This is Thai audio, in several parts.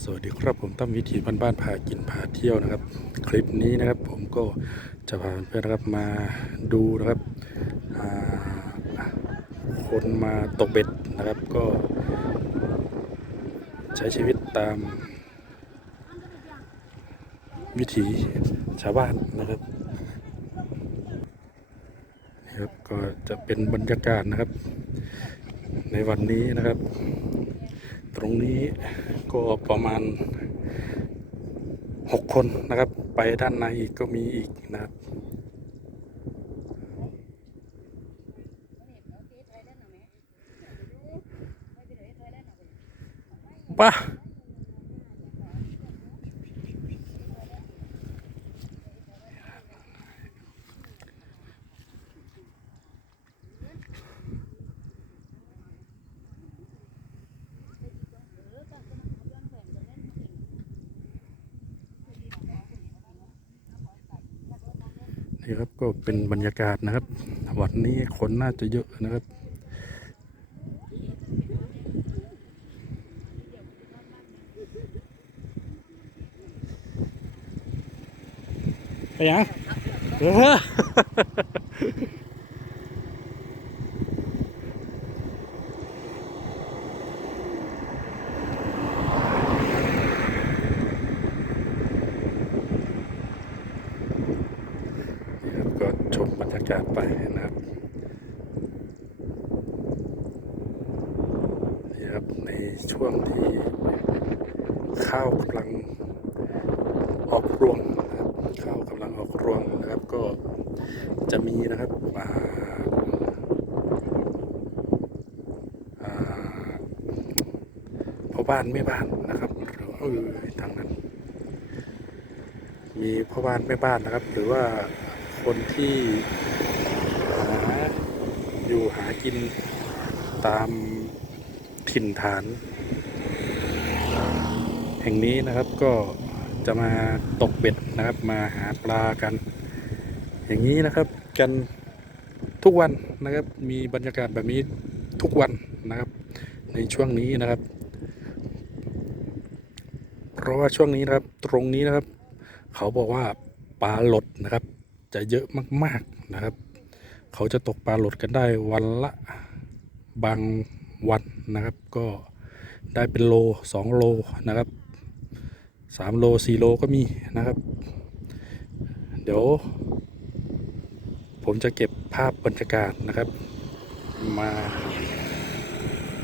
สวัสดีครับผมตั้มวิถีบ้านบ้านๆพากินพาเที่ยวนะครับ คลิปนี้นะครับผมก็จะพาเพื่อนนะครับมาดูนะครับคนมาตกเบ็ดนะครับก็ ใช้ชีวิตตาม วิถีชาวบ้านนะครับนี่ครับก็จะเป็นบรรยากาศนะครับ ในวันนี้นะครับ รงนี้ก็ประมาณ 6 คนนะครับ ไปด้านในอีกก็มีอีกนะครับป่ะ ก็เป็นบรรยากาศนะครับ วันนี้คนน่าจะเยอะนะครับไปยังเออ นี่ครับก็ชมบรรยากาศไปนะครับนี่ครับในช่วงที่ข้าวกำลังออกรวงนะครับข้าวกำลังออกรวงนะครับ ก็จะมีนะครับอ่าอ่าพ่อ บ้านแม่บ้านนะครับเออทางนั้น มีพ่อบ้านแม่บ้านนะครับ หรือว่าคนที่หาอยู่หากินตามถิ่นฐาน แห่งนี้นะครับก็จะมาตกเบ็ดนะครับ มาหาปลากัน อย่างนี้นะครับกันทุกวันนะครับมีบรรยากาศแบบนี้ทุกวันนะครับ ในช่วงนี้นะครับ ราะว่าช่วงนี้นะครับตรงนี้นะครับ เขาบอกว่าปลาหลดนะครับ จะเยอะมากๆนะครับ เขาจะตกปลาหลดกันได้วันละบางวันนะครับ ก็ได้เป็นโลสองโลนะครับสามโลสี่โลก็มีนะครับ เดี๋ยว ผมจะเก็บภาพบรรยากาศนะครับ มา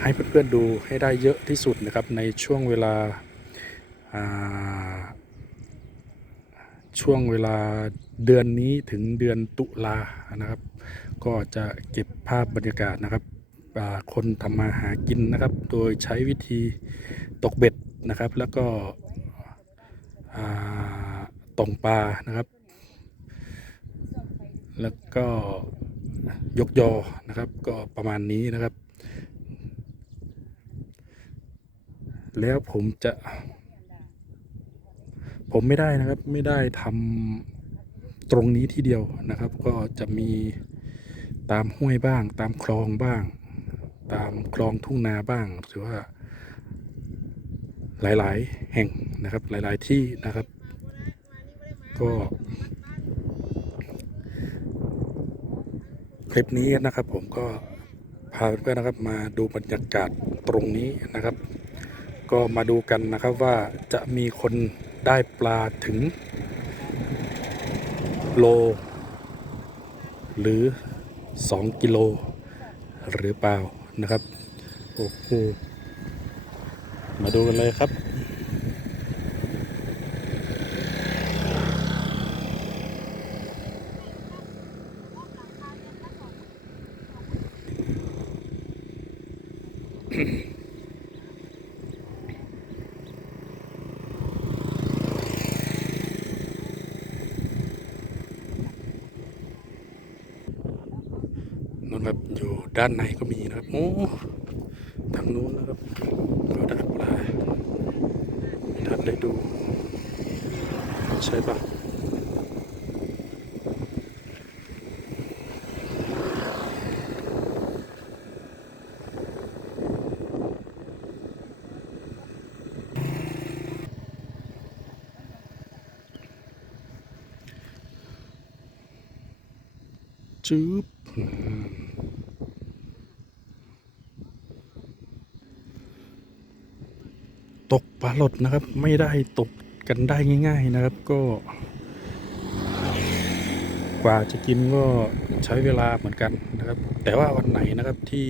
ให้เพื่อนๆดูให้ได้เยอะที่สุดนะครับในช่วงเวลา ช่วงเวลาเดือนนี้ถึงเดือนตุลานะครับ ก็จะเก็บภาพบรรยากาศนะครับคนทำมาหากินนะครับ โดยใช้วิธีตกเบ็ดนะครับ แล้วก็อ่าตงปลานะครับ แล้วก็ยกยอนะครับ ก็ประมาณนี้นะครับ แล้วผมจะ ผมไม่ได้นะครับไม่ได้ทำตรงนี้ที่เดียวนะครับ ก็จะมีตามห้วยบ้าง ตามคลองบ้าง ตามคลองทุ่งนาบ้างหรือว่า หลาย ๆ แห่งนะครับ หลาย ๆ ที่นะครับ ก็คลิปนี้นะครับผมก็พาเพื่อนนะครับมาดูบรรยากาศตรงนี้นะครับ ก็มาดูกันนะครับว่าจะมีคน ได้ปลาถึง โล หรือ 2 กิโล หรือเปล่านะครับ โอ้โหมาดูกันเลยครับนู่นครับ ด้านในก็มีนะครับโอ้ทางนู้นนะครับก็ดักปลาไม่ทันได้ดูใช่ปะจื๊บ ปลาหลดนะครับ ไม่ได้ตกกันได้ง่าย ๆนะครับ ก็ กว่าจะกินก็ใช้เวลาเหมือนกันนะครับ แต่ว่าวันไหนนะครับที่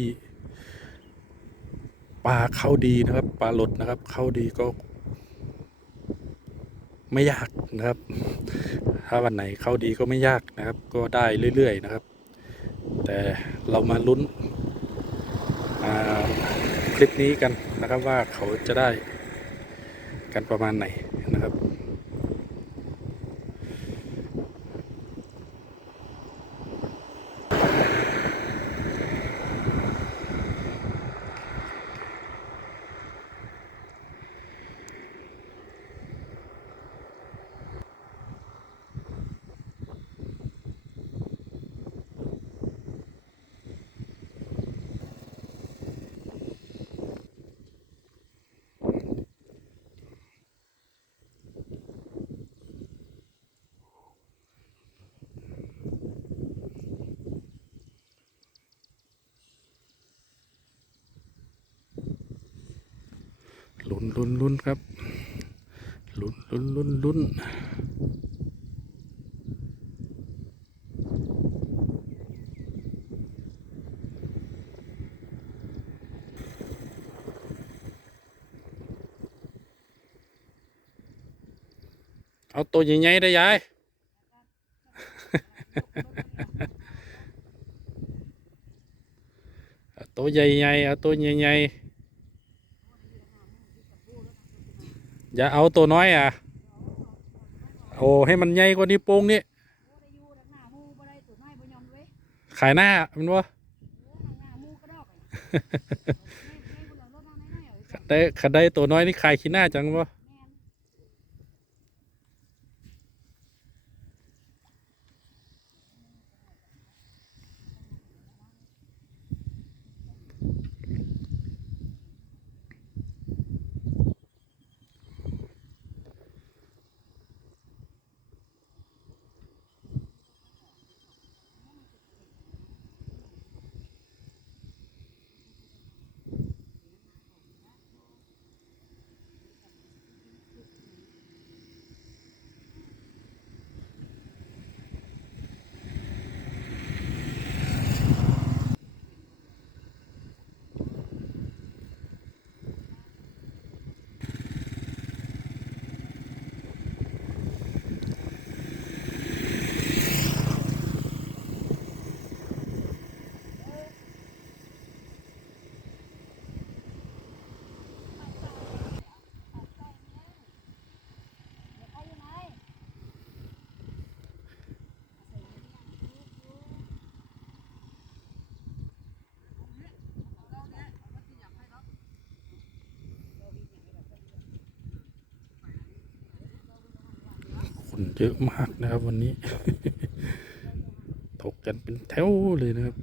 ปลาเข้าดีนะครับ ปลาหลดนะครับ เข้าดีก็ ไม่ยากนะครับ ถ้าวันไหนเข้าดีก็ไม่ยากนะครับ ก็ได้เรื่อยๆนะครับ แต่เรามาลุ้นคลิปนี้กันนะครับว่าเขาจะได้ กันประมาณไหนนะครับ ลุ้นลุ้นลุ้นครับ ลุ้นลุ้นลุ้นลุ้นเอาตัวใหญ่ๆได้ยายตัวใหญ่ๆเอาตัวใหญ่ๆ อย่าเอาตัวน้อยอะ โอ้ให้มันใหญ่กว่านี้วโป้งนี่บ่ได้อยู่ดักหน้าหมู่บ่ได้ตัวน้อยบ่ยอมเว้ยขายหน้ามันวะเออดักหน้าหมู่ก็ดอกไอ้แม่แม่บ่เราลดมาไหนๆเอ้ยขัดได้ขัดได้ตัวน้อยนี่ขายขี้หน้าจังวะ นเยอะมากนะครับ วันนี้ถกกันเป็นแถวเลยนะครับ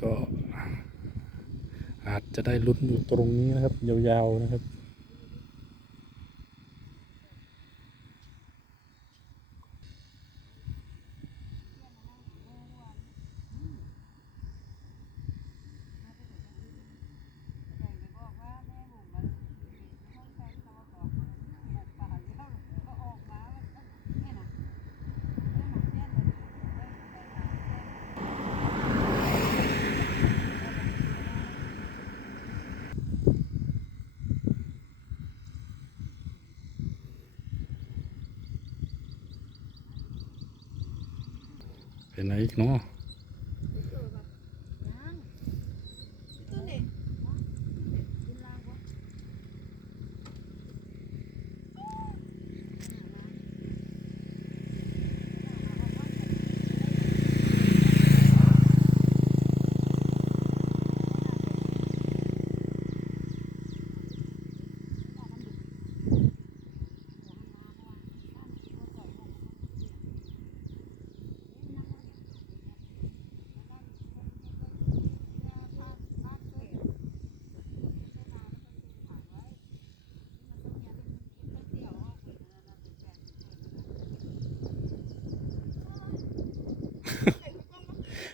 ก็อาจจะได้ลุ้นอยู่ตรงนี้นะครับ ยาวๆนะครับ แต่ไปบอกว่าแม่หมู่มันห้องแฟนเขาบอกหมู่ป่าเยอะก็ออกมาแม่น่ะแม่หมอแม่นเลย เป็นอะไรอีกเนาะ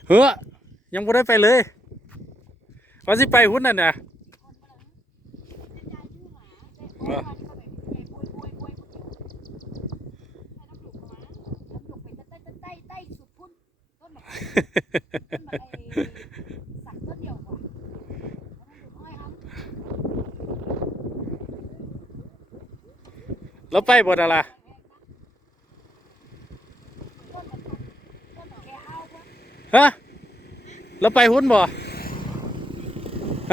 เฮ้อยังไม่ได้ไปเลยว่าสิไปหุ้นนั่นน่ะเออใต้ใต้สุดพุ่นต้นแบบต้นแบบไอ้สักต้นเดียวกว่าแล้วมันดูอ้อยครับแล้วไปบ่ดารา ต้นแบบต้นแบบแกเอาเพื่อ ฮะแล้วไปหุ้นบ่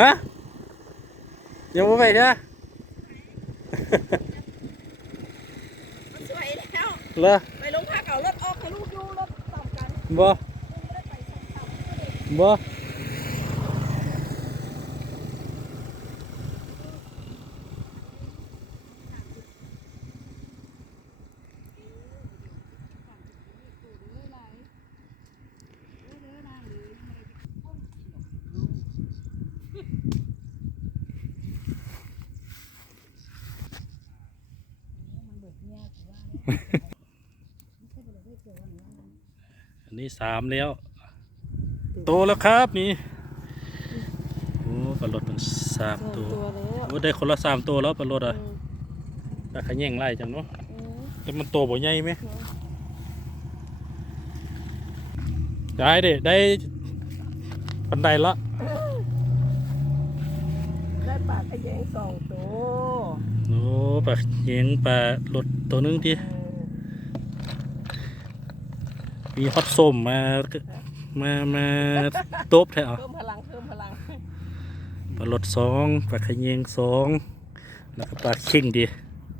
ฮะยังไม่ไปใช่ไหมมันสวยแล้วเหรอไปลงพักเอารถออกทะลุอยู่รถต่ำกันบ่ไม่ได้ไปส่งต่ำบ่ สามแล้ว โตแล้วครับนี่โอ้ปลาลดมันสามตัวแล้วโอ้ได้คนละสามตัวแล้วปลาลดอะปลาขะแยงไล่จังเนาะแต่มันโตบ่ใหญ่ไหมได้เด้ได้ปันไดละได้ปลาขยงสองตัวโอ้ปลาแยงปลาลดตัวหนึงที มีฮอตส้มมา มา มาโต๊บแท้เหรอเพิ่มพลังเพิ่มพลังปลาลดสองปลาขะแยงสองแล้วก็ปลาเข่งดี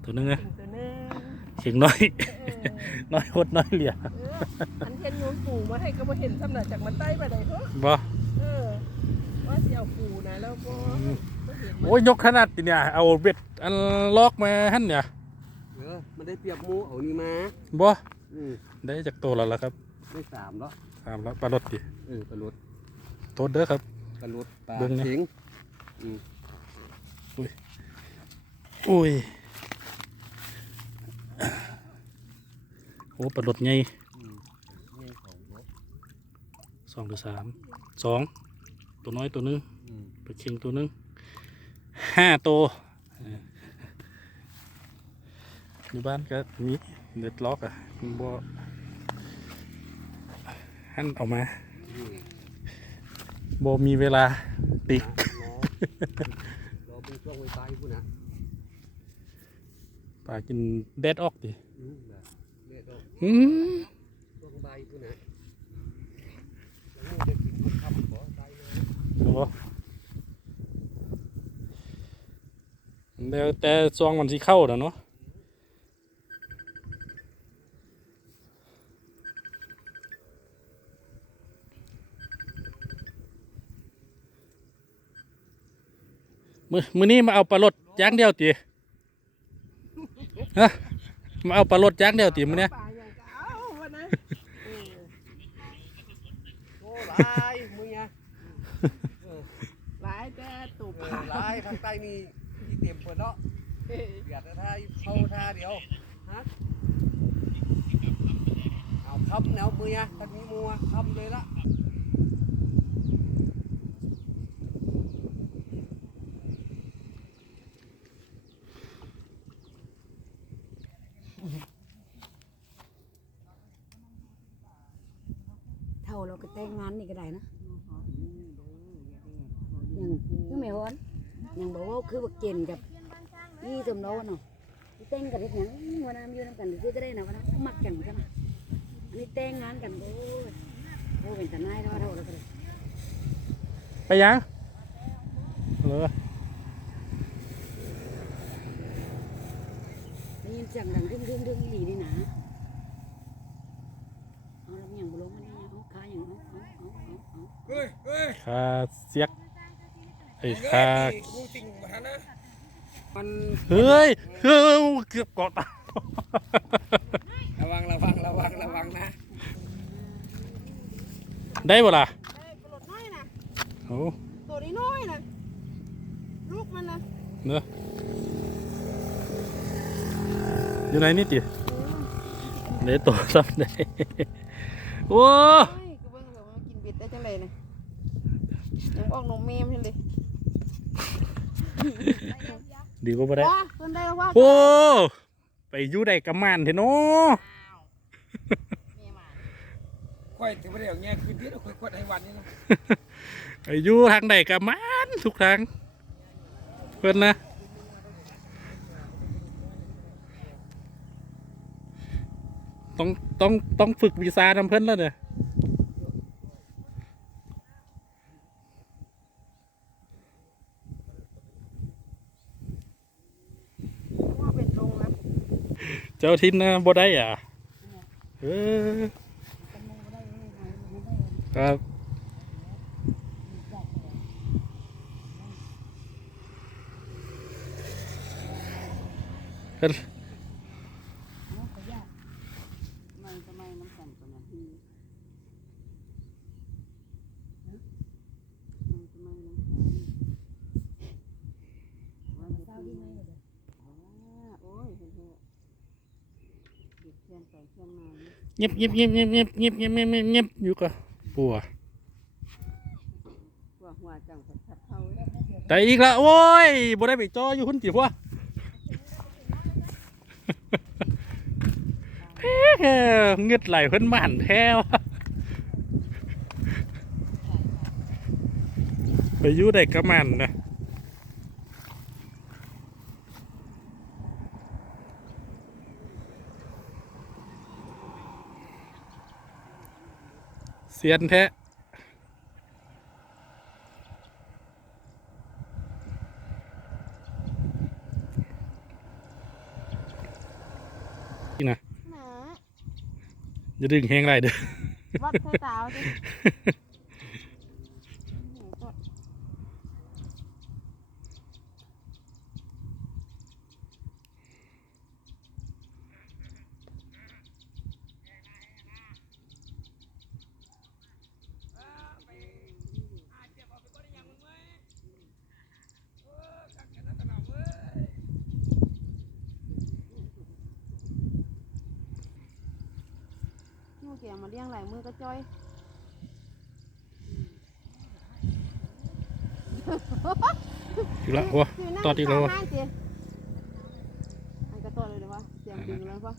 ตัวหนึงอะถึงตัวหนึงเข่งน้อยเออน้อยโคตรน้อยเหลี่ยเอออันเทียนยูนปูมาให้ก็มาเห็นสำนักจากมันใต้ไปไหนเถอะบ่เออว่าสิเอาปูนะแล้วก็ก็เห็นมันโอ้ยยกขนาดนี้เนี่ย เอาเบ็ดอันลอกมาหั่นเนี่ยเออมันได้เปรียบหมูเอานี่มาบ่อืมได้จากตัวแล้วล่ะครับ ได้สามแล้วตามแล้วปลาลดดิเออปลาลดโทษเด้อครับ ปลาลดปลาเบิ่งนะ เข็งอืมอุ้ยโอ้ปลาลดใหญ่อืมนี่ของลดสองหรือสามสองตัวน้อยตัวหนึงอืมปลาเค็งตัวหนึงห้าตัวเอออยู่บ้านก็มีเด็ดล็อกอะบ่ หั่นเออกมาอืมบ่มีเวลาติกรอรอเป็นช่วงไวไปพูดนะปลากินแดดออกดิอืมแบบเรียกว่าอืมช่วงใบพูดนะแล้วมูจะกินทุกคำขอใจเลยโอ้แล้วแต่ซองมันสิเข้าเด้อเนาะ มือมือนี้มาเอาปลาลดย่างเดียวตีฮะมาเอาปลาลดย่างเดียวตีมือเนี้ยปลาอย่างเก่าวันนะเออโอ้หลายมึงไงเออหลายแต่ตูปเอลาอหลายข้างใต้มีที่เต็มเปิดเนาะเออเดือดท่าเข้าท่าเดียวฮะเอาคำแนวมือไงถ้ามีมัวคำเลยละ เท่าเราก็แต่งงานนี่ก็ได้นะยังคือแม่ฮอนยังบอกว่าคือบักเจนกับนี่สมโนเนาะแต่งกันเฮ็ดหยังวันนั้นอยู่นำกันคือจะได้นะวันนั้นมักกันกันนะอันนี้แต่งงานกันโอ้ยโอ้เป็นทนายแล้วเท่าเราก็เลยไปยังเหรอ ได้ยินเสียงดังทึ่งทึ่งทึ่งอีหลีนี่นะเอาแล้วมันยังบ่ลงอันนี้เอาขาอย่างเอาเอาเอาเอาเอาเฮ้ยเฮ้ยคาเสียกไอ้คากูจริงมานะมันเฮ้ยเฮ้ยเกือบเกาะตาระวังระวังระวังระวังนะ ได้บ่ล่ะเอ้ยปลาหลดน้อยนะโอ้ตัวนี้น้อยนะลูกมันนะเนอะ อยู่ไหนนี่ติเดี๋ยวตัวซ้ำได้โอ้เฮ้ยก็เบิ่งแล้วมันกินเบ็ดได้ออกน้องเมมให้เลยดีกว่าบ่ได้ว้าเพิ่นได้ว่าโอ้ไปอยู่ได้กับมันเถอะเนาะค่อยถึงไม่ได้เอาแง่คืนที่เราค่อยกดให้วันนี้นะไปอยู่ทางใดกับมันทุกทางเพิ่นนะ ต้องต้องต้องฝึกวีซ่านำเพิ่นแล้วเนี่ยว่าเป็นลงแล้วเจ้าทินนะบ่ได้อะเออกันมูบ่ได้เลยหายบ่ได้ครับเพิ่น เอาขยะมันทำไมน้ำกันตัวนั้นอืมฮะมันทำไมน้ำกันว่าจะเศร้าดีไหมเด้ออ่าโอ้ยเฮ้ยๆเด็กเชียนไปเชียนมา เงียบเงียบเงียบเงียบเงียบเงียบเงียบเงียบเงียบเงียบอยู่กับปัวแต่อีกละโอ้ยบ่ได้ไปจออยู่หุ่นจีพวะเฮ้เงือดไหลเพิ่นหมันแท้วะไปยู่ได้กับมันนะ เสียนแท้นี่นะแหมอย่าดึงแหงไรเด้อวัดใส่ตาเอาสิโอ้โหก็ นู่น เกี่ยมาเลี้ยงหลายมือก็จ้อยอีกแล้ววะตอดอีกแล้ววะห้างเจียอันก็ตอดเลยเดี๋ยววะเสียงดึงแล้ววะ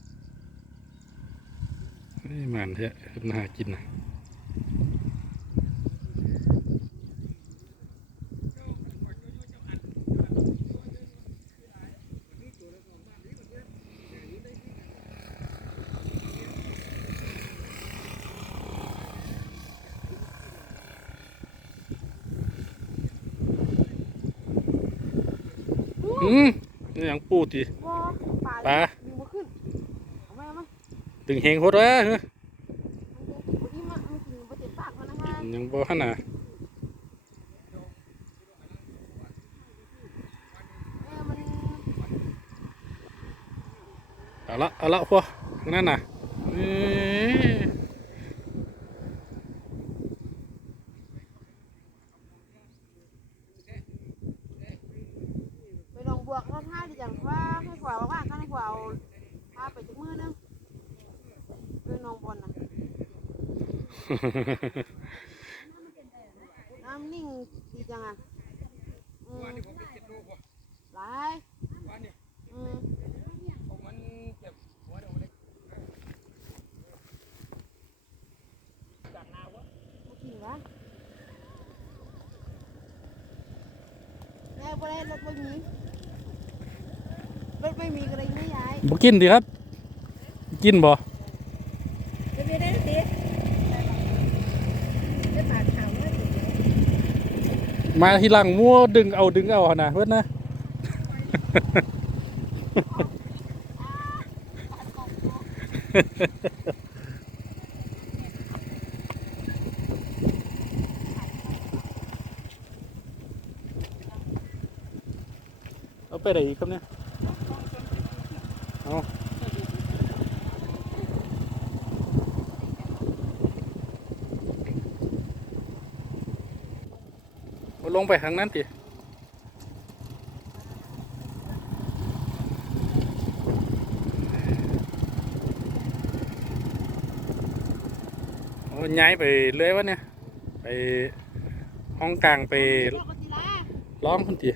นี่มันแท้เพิ่นหากินนะ ติปลาตึงเฮงโคตรเลยยังบ่ขนาดเอาละเอาละพวกนั่นน่ะ บ่กินวะแม่บ่ได้รถบ่มีรถไม่มีก็เลยไม่ย้ายบ่กินดีครับ กินบ่จะไปได้สิจะปากขาวว่าสิมาทีหลังมั่วดึงเอาดึงเอาหั่นน่ะเพิ่นนะ เอา ไปไหนอีกครับเนี่ยเอาเอลงไปทางนั้นติโอ้ย้ายไปเลยวะเนี่ย ไปห้องกลางไปลาร้องคุณจี